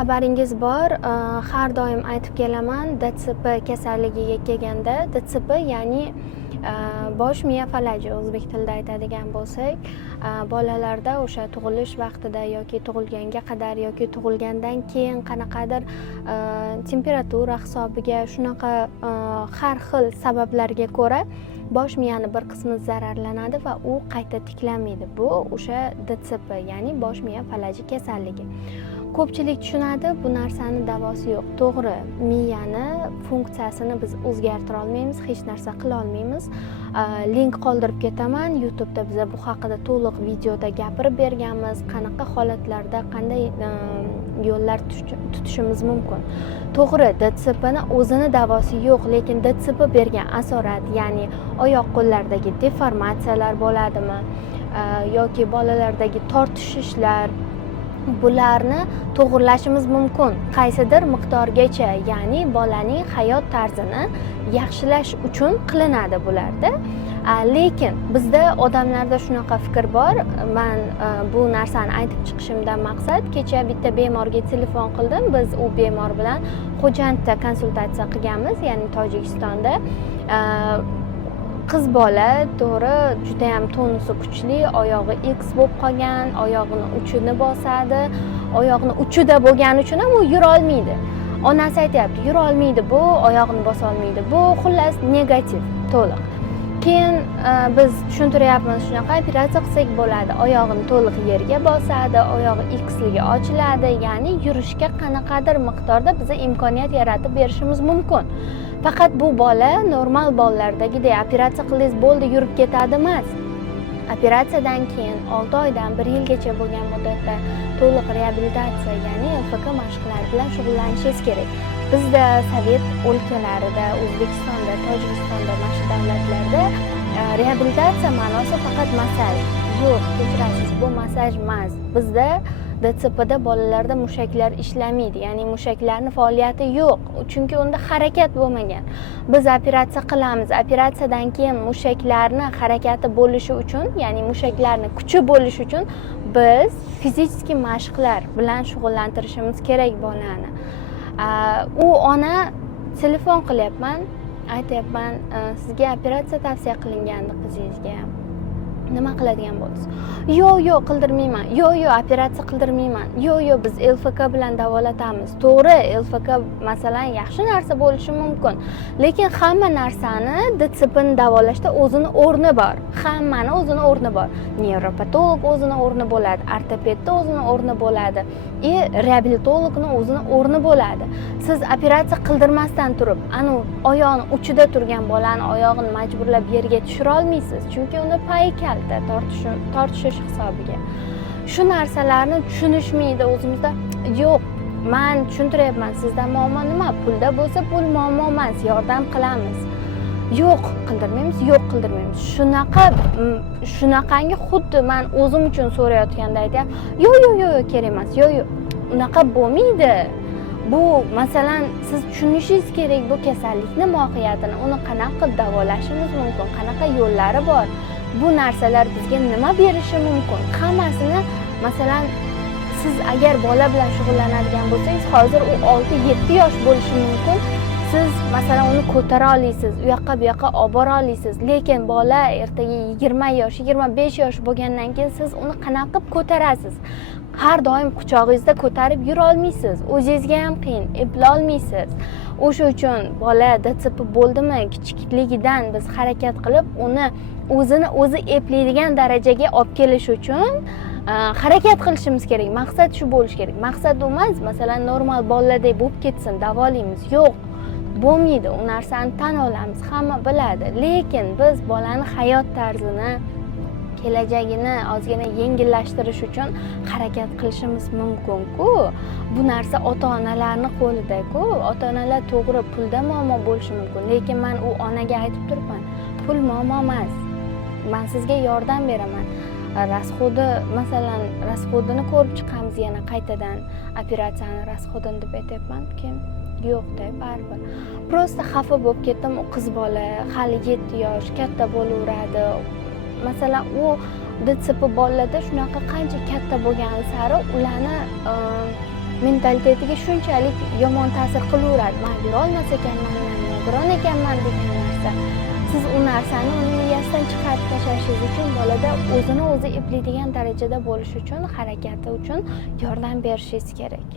xabaringiz bor, har doim aytib kelaman, DTSP kasalligiga kelganda, DTSP ya'ni bosh miya falaji o'zbek tilida aytadigan bo'lsak, bolalarda o'sha tug'ilish vaqtida yoki tug'ilganga qadar yoki tug'ilgandan keyin qanaqadir temperatura hisobiga shunaqa har xil sabablarga ko'ra bosh miyani bir qismi zararlanadi va u qayta tiklanmaydi. Bu o'sha DTSP, ya'ni bosh miya falaji kasalligi. Ko'pchilik tushunadi, bu narsani davosi yo'q. To'g'ri, miyani funksiyasini biz o'zgartira olmaymiz, hech narsa qila olmaymiz. Link qoldirib ketaman. YouTube'da biz bu haqida to'liq videoda gapirib berganmiz, qanaqa holatlarda qanday yo'llar tutishimiz mumkin. To'g'ri, DTSPni o'zini davosi yo'q, lekin DTSP bergan asorat, ya'ni oyoq-qo'llardagi deformatsiyalar bo'ladimi yoki bolalardagi tortishishlar, bularni to'g'rilashimiz mumkin qaysidir miqdorgacha, ya'ni bolaning hayot tarzini yaxshilash uchun qilinadi bularda. Lekin bizda odamlarda shunaqa fikr bor. Men bu narsani aytib chiqishimdan maqsad, kecha bitta bemorga telefon qildim. Biz u bemor bilan Xo'jandda konsultatsiya qilganmiz, ya'ni Tojikistonda. Qiz bola, to'g'ri, juda ham tonusi kuchli, oyog'i X bo'lib qolgan, oyog'ini uchini bosadi. Oyog'ini uchida bo'lgani uchun ham u yura olmaydi. Onasi aytayapti, yura olmaydi bu, oyog'ini bosa olmaydi. Bu xullas negativ, to'liq. Keyin biz tushuntiryapmiz, shunaqa operatsiya qilsak bo'ladi. Oyog'ini to'liq yerga bosadi, oyog'i X'ligi ochiladi, ya'ni yurishga qanaqadir miqdorda biza imkoniyat yaratib berishimiz mumkin. Faqat bu bola normal bolalardagidek operatsiya qildingiz bo'ldi, yurib ketadi emas. Operatsiyadan keyin 6 oydan 1 yilgacha bo'lgan muddatda to'liq reabilitatsiya, ya'ni LFK mashqlari bilan shug'ullanishingiz kerak. Bizda Sovet o'lkalarida, O'zbekistonda, Tojikistonda, mana shu davlatlarda reabilitatsiya ma'nosi faqat massaj. Yo'q, kechirasiz, bu massaj emas. Bizda DTSPda bolalarda mushaklar ishlamaydi, ya'ni mushaklarning faoliyati yo'q, chunki unda harakat bo'lmagan. Biz operatsiya qilamiz. Operatsiyadan keyin mushaklarning harakati bo'lishi uchun, ya'ni mushaklarning kuchi bo'lishi uchun biz fizik mashqlar bilan shug'ullantirishimiz kerak bolani. U ona telefon qilyapman, aytayapman, sizga operatsiya tavsiya qilingandi qizingizga. Nima qiladigan bo'lsiz? Yo'q, qildirmayman. Yo'q, operatsiya qildirmayman. Yo'q, biz LFK bilan davolatamiz. To'g'ri, LFK masalan yaxshi narsa bo'lishi mumkin, lekin hamma narsani DTSPni davolashda o'zini o'rni bor. Hammani o'zini o'rni bor. Nevropatolog o'zini o'rni bo'ladi, ortopedda o'zini o'rni bo'ladi, reabilitologni o'zini o'rni bo'ladi. Siz operatsiya qildirmasdan turib, anu oyog'ini uchida turgan bolani oyog'ini majburlab yerga tushira olmaysiz, chunki uni payi kalta tortishish hisobiga. Shu narsalarni tushunishmaydi o'zimizda. Yo'q, men tushuntiryapman, sizda muammo nima? Pulda bo'lsa pul muammo emas, yordam qilamiz. Yo'q, qildirmaymiz, yo'q, qildirmaymiz. Shunaqangi xuddi men o'zim uchun so'rayotganda aytayapman, yo'q, kerak emas, yo'q. Unaqa bo'lmaydi. Bu masalan siz tushunishingiz kerak bu kasallikni mohiyatini, uni qanaqa davolashimiz mumkin, qanaqa yo'llari bor. Bu narsalar bizga nima berishi mumkin? Hammasini masalan siz agar bola bilan shug'ullanadigan bo'lsangiz, hozir u 6-7 yosh bo'lishi mumkin. Siz masalan uni ko'tara olasiz, u yoqqa bu yoqqa olib bora olasiz, lekin bola ertaga 20 yosh, 25 yosh bo'lgandan keyin siz uni qanaqa qilib ko'tarasiz? Har doim quchog'ingizda ko'tarib yura olmaysiz. O'zingizga ham qiyin, epla olmaysiz. O'sha uchun bola DTSP bo'ldimi, kichikligidan biz harakat qilib uni o'zini o'zi eplaydigan darajaga olib kelish uchun harakat qilishimiz kerak. Maqsad shu bo'lishi kerak. Maqsad emas, masalan, normal bolalardek bo'lib ketsin, davolaymiz. Yo'q, bo'lmaydi. U narsani tan olamiz, hamma biladi. Lekin biz bolani hayot tarzini, kelajagini ozgina yengillashtirish uchun harakat qilishimiz mumkin-ku. Bu narsa ota-onalarning qo'lida-ku. Ota-onalar to'g'ri pulda muammo bo'lishi mumkin, lekin men u onaga aytib turibman, pul muammo emas. Men sizga yordam beraman. Rasxodini ko'rib chiqamiz yana qaytadan operatsiyani rasxodini deb aytyapman. Keyin yo'q deb baribir. Prosta xafa bo'lib ketdim. U qiz bola hali 7 yosh, katta bo'laveradi. Masalan, u DTSP bolalarda shunaqa qancha katta bo'lgani sari ularni mentalitetiga shunchalik yomon ta'sir qilaveradi. Men yurolmas ekanman, men nogiron ekanman degan narsa. Siz u narsani uning miyasidan chiqarib tashlashingiz uchun bolada o'zini o'zi eplaydigan darajada bo'lish uchun, harakati uchun yordam berishingiz kerak.